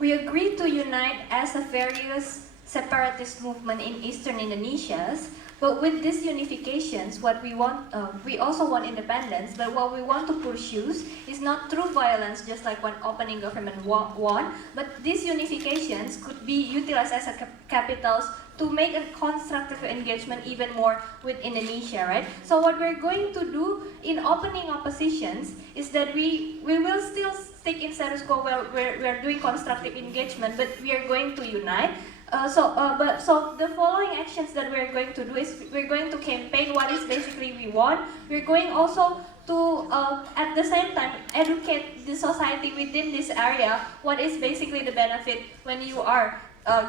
We agreed to unite as a various separatist movement in eastern Indonesia, but with these unifications, what we want, we also want independence, but what we want to pursue is not through violence, just like what opening government want, but these unifications could be utilized as a capitals to make a constructive engagement even more with Indonesia, right? So what we're going to do in opening oppositions is that we will still stick in status quo where we're doing constructive engagement, but we are going to unite. So the following actions that we're going to do is we're going to campaign what is basically we want. We're going also to at the same time educate the society within this area what is basically the benefit when you are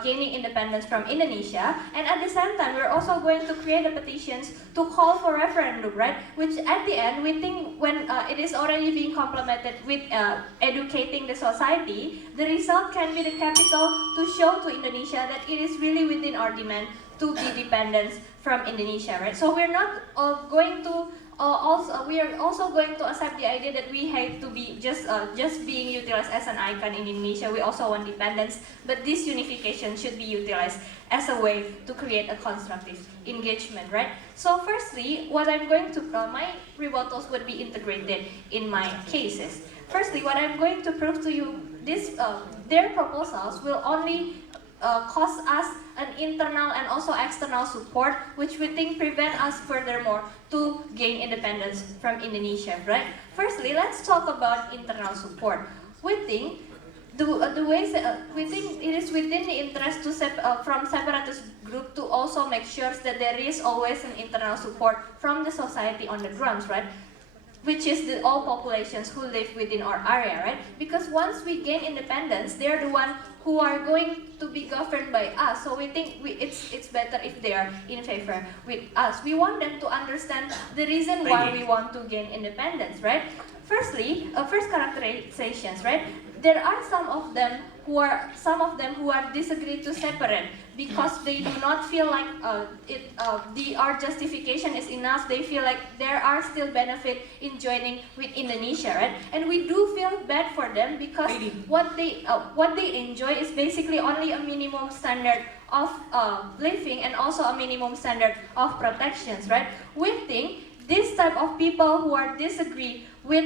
gaining independence from Indonesia, and at the same time we're also going to create a petitions to call for referendum, right? Which at the end we think when it is already being complemented with educating the society, the result can be the capital to show to Indonesia that it is really within our demand to be dependent from Indonesia, right? So we're not going to we are also going to accept the idea that we hate to be just being utilized as an icon in Indonesia. We also want dependence, but this unification should be utilized as a way to create a constructive engagement, right? So firstly, what I'm going to, my rebuttals would be integrated in my cases. Firstly, what I'm going to prove to you, their proposals will only cost us an internal and also external support, which we think prevent us furthermore to gain independence from Indonesia, right? Firstly, let's talk about internal support. We think the ways we think it is within the interest to from separatist group to also make sure that there is always an internal support from the society on the grounds, right? Which is all populations who live within our area, right? Because once we gain independence, they're the one who are going to be governed by us. So we think it's better if they are in favor with us. We want them to understand the reason why we want to gain independence, right? Firstly, first characterizations, right? There are some of them who are disagree to separate because they do not feel like our justification is enough. They feel like there are still benefit in joining with Indonesia, right? And we do feel bad for them because what they enjoy is basically only a minimum standard of living and also a minimum standard of protections, right? We think this type of people who are disagree with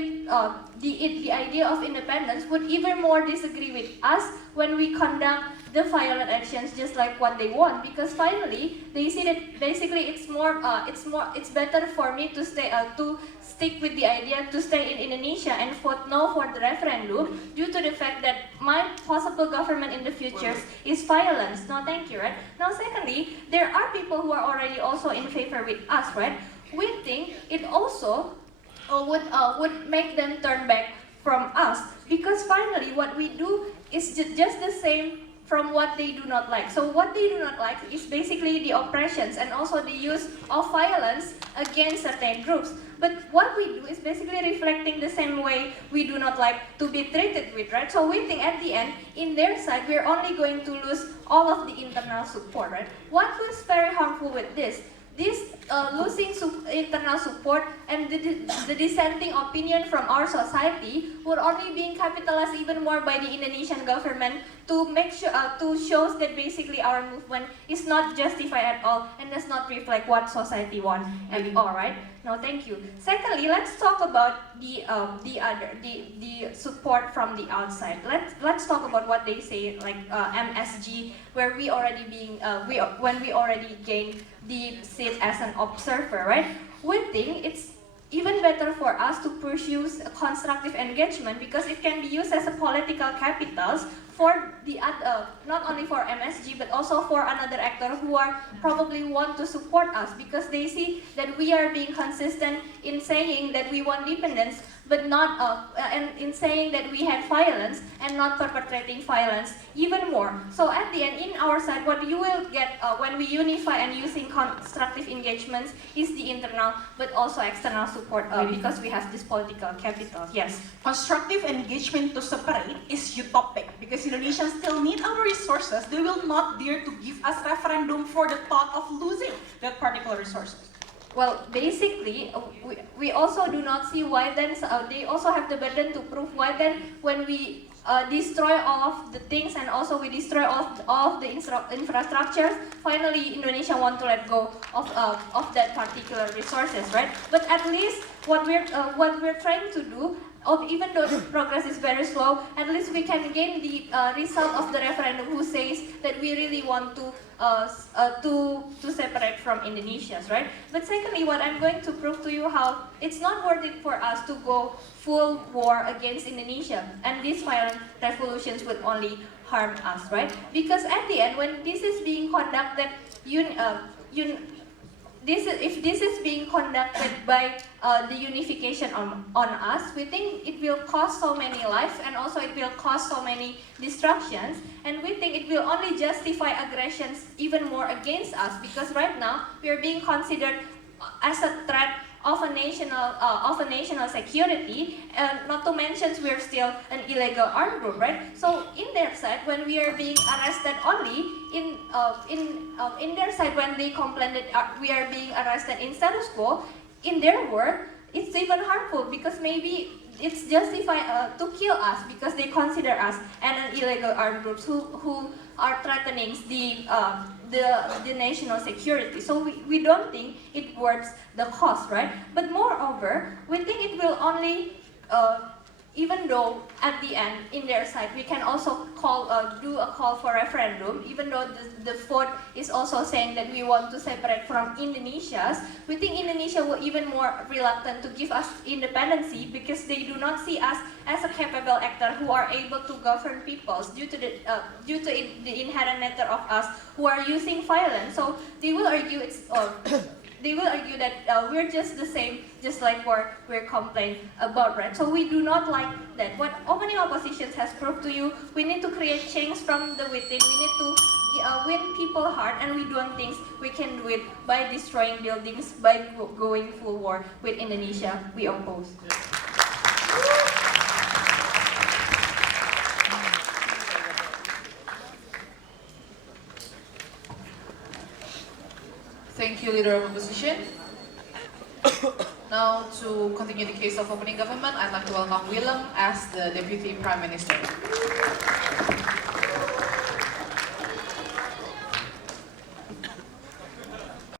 the idea of independence would even more disagree with us when we conduct the violent actions just like what they want, because finally they see that basically it's better for me to stick with the idea to stay in Indonesia and vote no for the referendum due to the fact that my possible government in the future is violence. No, thank you, right? Now, secondly, there are people who are already also in favor with us, right? We think it also would make them turn back from us, because finally what we do is just the same from what they do not like. So what they do not like is basically the oppressions and also the use of violence against certain groups. But what we do is basically reflecting the same way we do not like to be treated with, right? So we think at the end, in their side, we're only going to lose all of the internal support, right? What was very harmful with this losing internal support and the dissenting opinion from our society would only being capitalized even more by the Indonesian government to make sure to show that basically our movement is not justified at all and does not reflect what society wants at all, right? No, thank you. Secondly, let's talk about the support from the outside. Let's talk about what they say, like MSG, where we already when we already gained the seat as an observer, right? We think it's even better for us to pursue a constructive engagement because it can be used as a political capitals for the not only for MSG but also for another actor who are probably want to support us because they see that we are being consistent in saying that we want independence but not and in saying that we had violence and not perpetrating violence even more. So at the end, in our side, what you will get when we unify and using constructive engagements is the internal but also external support because we have this political capital. Yes. Constructive engagement to separate is utopic because Indonesians still need our resources. They will not dare to give us referendum for the thought of losing that particular resources. Well, basically, we also do not see why then they also have the burden to prove why then when we destroy all of the things, and also we destroy all of the infrastructures, finally Indonesia want to let go of that particular resources, right? But at least what we're trying to do, even though the progress is very slow, at least we can gain the result of the referendum who says that we really want to separate from Indonesia, right? But secondly, what I'm going to prove to you how it's not worth it for us to go full war against Indonesia, and these violent revolutions would only harm us, right? Because at the end, when this is being conducted, if this is being conducted by the unification on us, we think it will cost so many lives, and also it will cause so many destructions, and we think it will only justify aggressions even more against us, because right now we are being considered as a threat of a national security, and not to mention we're still an illegal armed group, right? So in their side, when we are being arrested only, in their side, when they complain that we are being arrested in status quo, in their word, it's even harmful, because maybe it's justified to kill us because they consider us an illegal armed groups who are threatening the national security. So we don't think it worth the cost, right? But moreover, we think it will only, even though at the end, in their side, we can also do a call for referendum, even though the vote is also saying that we want to separate from Indonesia, we think Indonesia will even more reluctant to give us independency, because they do not see us as a capable actor who are able to govern peoples due to the inherent nature of us who are using violence. So they will argue that we're just the same, just like we're complaining about, right? So we do not like that. What opening oppositions has proved to you, we need to create change from the within. We need to win people's heart, and we don't think we can do it by destroying buildings, by going full war with Indonesia. We oppose. Thank you, Leader of Opposition. Now, to continue the case of opening government, I'd like to welcome Willem as the Deputy Prime Minister.